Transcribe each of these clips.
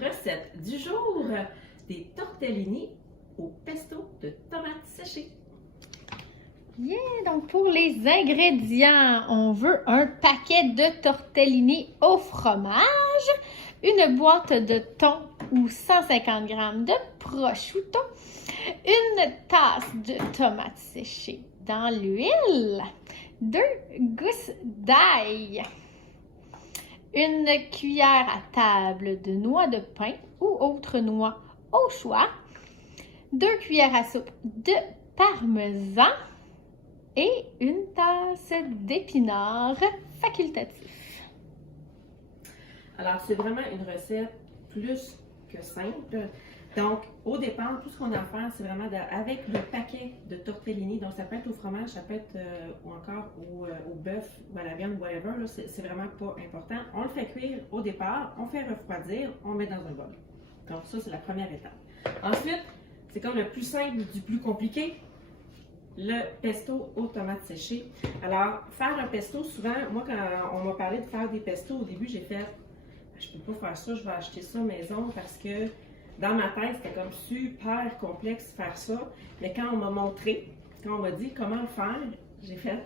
recette du jour, des tortellini au pesto de tomates séchées. Yeah, donc pour les ingrédients, on veut un paquet de tortellini au fromage, une boîte de thon ou 150 g de prosciutto, une tasse de tomates séchées dans l'huile, 2 gousses d'ail, une cuillère à table de noix de pain ou autre noix au choix, 2 cuillères à soupe de parmesan et une tasse d'épinards facultatif. Alors, c'est vraiment une recette plus que simple. Donc, au départ, tout ce qu'on a à faire, c'est vraiment avec le paquet de tortellini. Donc, ça peut être au fromage, ça peut être ou encore au bœuf ou à la viande, whatever. C'est vraiment pas important. On le fait cuire au départ, on fait refroidir, on met dans un bol. Donc, ça, c'est la première étape. Ensuite, c'est comme le plus simple du plus compliqué. Le pesto aux tomates séchées. Alors, faire un pesto, souvent, moi, quand on m'a parlé de faire des pestos, au début, j'ai fait, je peux pas faire ça, je vais acheter ça maison parce que dans ma tête, c'était comme super complexe faire ça. Mais quand on m'a montré, quand on m'a dit comment le faire, j'ai fait,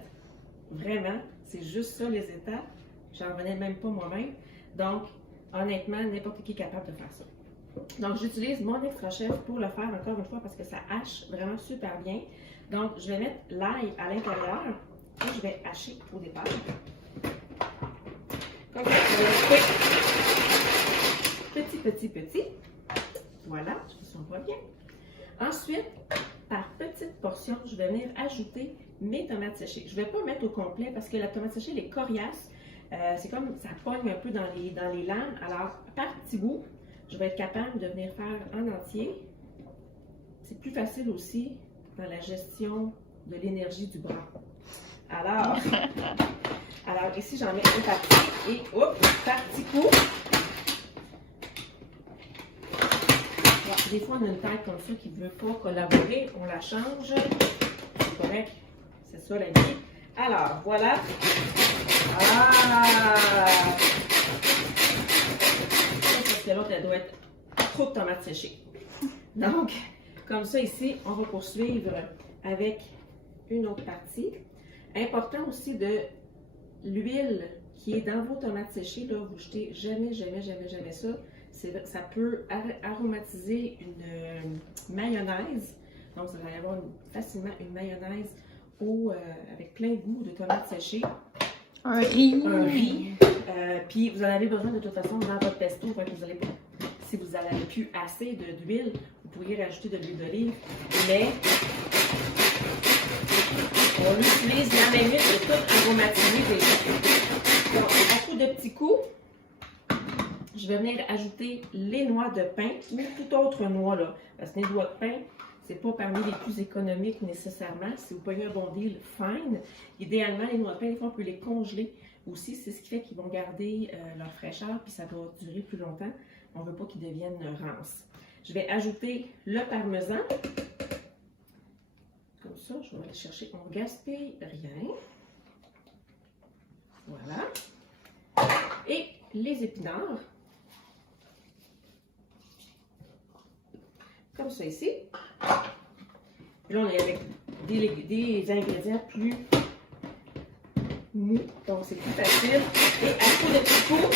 vraiment, c'est juste ça les étapes. J'en revenais même pas moi-même. Donc, honnêtement, n'importe qui est capable de faire ça. Donc, j'utilise mon extra chef pour le faire encore une fois parce que ça hache vraiment super bien. Donc, je vais mettre l'ail à l'intérieur et je vais hacher au départ. Comme ça, je vais le couper petit. Voilà, je pense qu'on voit bien. Ensuite, par petites portions, je vais venir ajouter mes tomates séchées. Je ne vais pas mettre au complet parce que la tomate séchée, elle est coriace. C'est comme ça pogne un peu dans les lames. Alors, par petits bouts, je vais être capable de venir faire en entier. C'est plus facile aussi dans la gestion de l'énergie du bras. Alors ici, j'en mets une partie et hop, par petits coups. Alors, des fois, on a une tête comme ça qui ne veut pas collaborer. On la change. C'est correct. C'est ça la vie. Alors, voilà. Parce que l'autre, elle doit être trop de tomates séchées. Donc, comme ça ici, on va poursuivre avec une autre partie. Important aussi de l'huile qui est dans vos tomates séchées, là, vous jetez jamais ça. Ça peut aromatiser une mayonnaise. Donc, vous allez avoir facilement une mayonnaise avec plein de goût de tomates séchées. Un riz. Puis, vous en avez besoin de toute façon dans votre pesto. Si vous n'avez plus assez d'huile, vous pourriez rajouter de l'huile d'olive. Mais on utilise la même huile de tout aromatiser déjà. Donc, à coup de petits coups, je vais venir ajouter les noix de pain ou toute autre noix là. Parce que les noix de pain, c'est pas parmi les plus économiques nécessairement. Si vous prenez un bon deal, fine. Idéalement, les noix de pain, des fois, on peut les congeler aussi. C'est ce qui fait qu'ils vont garder leur fraîcheur puis ça va durer plus longtemps. On ne veut pas qu'ils deviennent rances. Je vais ajouter le parmesan. Comme ça, je vais aller chercher. On ne gaspille rien. Voilà. Et les épinards. Comme ça ici. Là, on est avec des ingrédients plus mous. Donc, c'est plus facile. Et à coup de petits coups,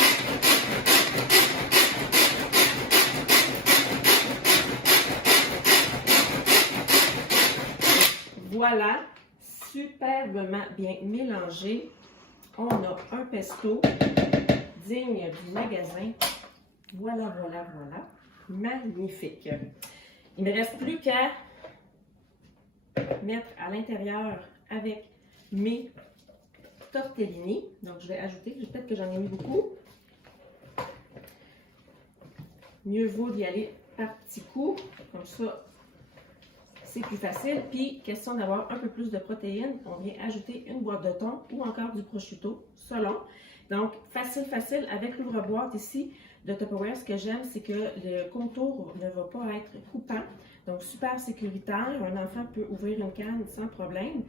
voilà, superbement bien mélangé. On a un pesto digne du magasin. Voilà. Magnifique. Il ne me reste plus qu'à mettre à l'intérieur avec mes tortellini. Donc, je vais ajouter, peut-être que j'en ai mis beaucoup. Mieux vaut d'y aller par petits coups. Comme ça, c'est plus facile. Puis, question d'avoir un peu plus de protéines, on vient ajouter une boîte de thon ou encore du prosciutto, selon. Donc, facile, avec l'ouvre-boîte ici de Tupperware, ce que j'aime, c'est que le contour ne va pas être coupant. Donc, super sécuritaire. Un enfant peut ouvrir une canne sans problème.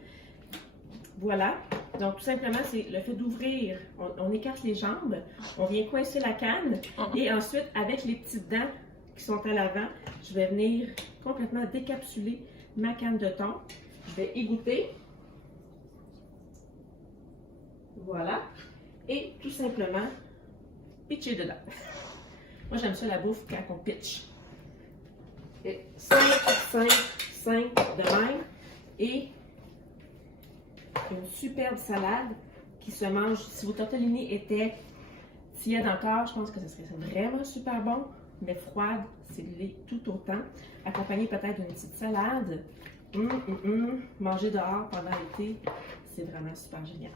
Voilà. Donc, tout simplement, c'est le fait d'ouvrir. On écarte les jambes, on vient coincer la canne et ensuite, avec les petites dents qui sont à l'avant, je vais venir complètement décapsuler ma canne de thon. Je vais égoutter. Voilà. Et tout simplement, pitcher dedans. Moi, j'aime ça la bouffe quand on pitch. Et 5 de même. Et une superbe salade qui se mange. Si vos tortellini étaient tièdes encore, je pense que ce serait vraiment super bon. Mais froide, c'est tout autant. Accompagné peut-être d'une petite salade. Manger dehors pendant l'été, c'est vraiment super génial.